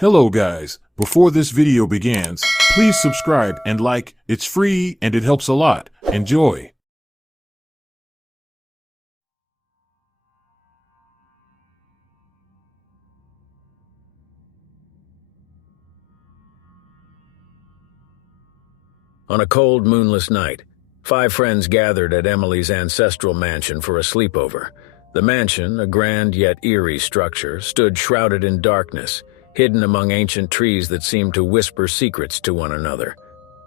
Hello guys, before this video begins, please subscribe and like, it's free and it helps a lot. Enjoy! On a cold, moonless night, 5 friends gathered at Emily's ancestral mansion for a sleepover. The mansion, a grand yet eerie structure, stood shrouded in darkness, hidden among ancient trees that seemed to whisper secrets to one another.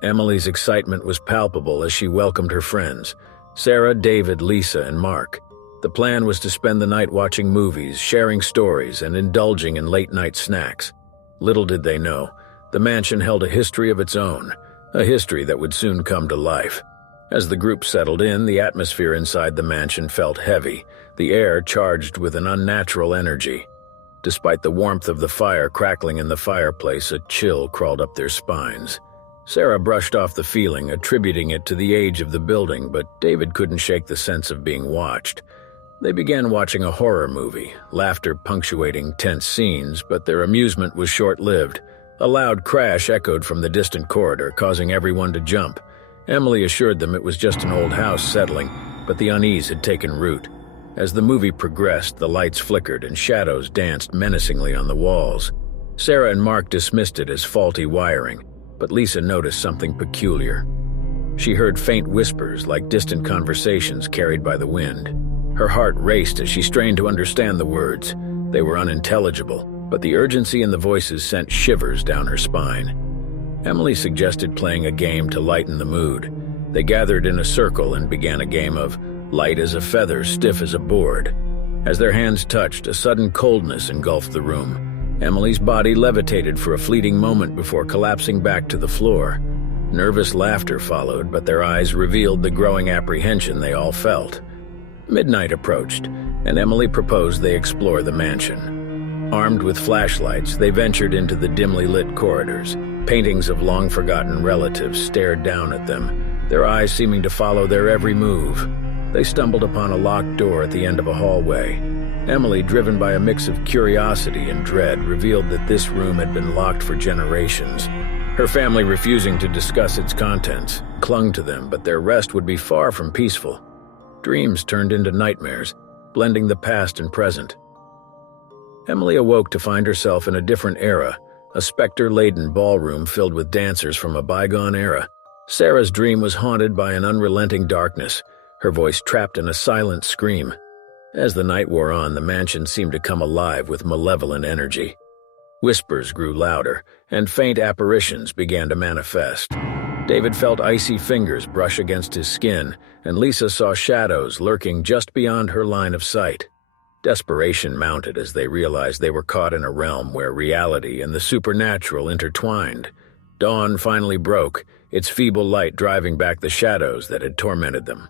Emily's excitement was palpable as she welcomed her friends, Sarah, David, Lisa, and Mark. The plan was to spend the night watching movies, sharing stories, and indulging in late-night snacks. Little did they know, the mansion held a history of its own, a history that would soon come to life. As the group settled in, the atmosphere inside the mansion felt heavy, the air charged with an unnatural energy. Despite the warmth of the fire crackling in the fireplace, a chill crawled up their spines. Sarah brushed off the feeling, attributing it to the age of the building, but David couldn't shake the sense of being watched. They began watching a horror movie, laughter punctuating tense scenes, but their amusement was short-lived. A loud crash echoed from the distant corridor, causing everyone to jump. Emily assured them it was just an old house settling, but the unease had taken root. As the movie progressed, the lights flickered and shadows danced menacingly on the walls. Sarah and Mark dismissed it as faulty wiring, but Lisa noticed something peculiar. She heard faint whispers like distant conversations carried by the wind. Her heart raced as she strained to understand the words. They were unintelligible, but the urgency in the voices sent shivers down her spine. Emily suggested playing a game to lighten the mood. They gathered in a circle and began a game of light as a feather, stiff as a board. As their hands touched, a sudden coldness engulfed the room. Emily's body levitated for a fleeting moment before collapsing back to the floor. Nervous laughter followed, but their eyes revealed the growing apprehension they all felt. Midnight approached, and Emily proposed they explore the mansion. Armed with flashlights, they ventured into the dimly lit corridors. Paintings of long-forgotten relatives stared down at them, their eyes seeming to follow their every move. They stumbled upon a locked door at the end of a hallway. Emily, driven by a mix of curiosity and dread, revealed that this room had been locked for generations. Her family, refusing to discuss its contents, clung to them, but their rest would be far from peaceful. Dreams turned into nightmares, blending the past and present. Emily awoke to find herself in a different era, a specter-laden ballroom filled with dancers from a bygone era. Sarah's dream was haunted by an unrelenting darkness, her voice trapped in a silent scream. As the night wore on, the mansion seemed to come alive with malevolent energy. Whispers grew louder, and faint apparitions began to manifest. David felt icy fingers brush against his skin, and Lisa saw shadows lurking just beyond her line of sight. Desperation mounted as they realized they were caught in a realm where reality and the supernatural intertwined. Dawn finally broke, its feeble light driving back the shadows that had tormented them.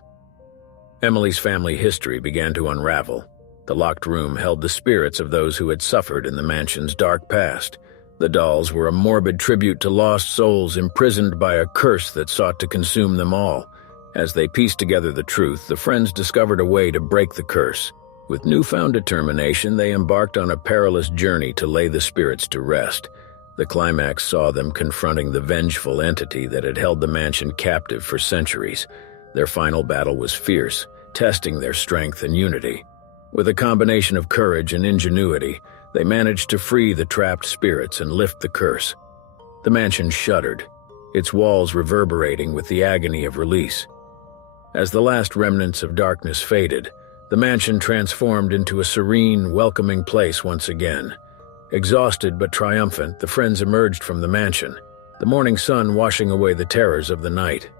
Emily's family history began to unravel. The locked room held the spirits of those who had suffered in the mansion's dark past. The dolls were a morbid tribute to lost souls imprisoned by a curse that sought to consume them all. As they pieced together the truth, the friends discovered a way to break the curse. With newfound determination, they embarked on a perilous journey to lay the spirits to rest. The climax saw them confronting the vengeful entity that had held the mansion captive for centuries. Their final battle was fierce, testing their strength and unity. With a combination of courage and ingenuity, they managed to free the trapped spirits and lift the curse. The mansion shuddered, its walls reverberating with the agony of release. As the last remnants of darkness faded, the mansion transformed into a serene, welcoming place once again. Exhausted but triumphant, the friends emerged from the mansion, the morning sun washing away the terrors of the night.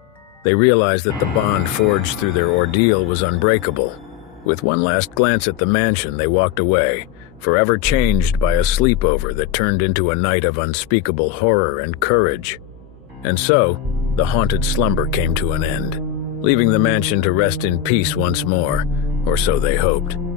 They realized that the bond forged through their ordeal was unbreakable. With one last glance at the mansion, they walked away, forever changed by a sleepover that turned into a night of unspeakable horror and courage. And so, the haunted slumber came to an end, leaving the mansion to rest in peace once more, or so they hoped.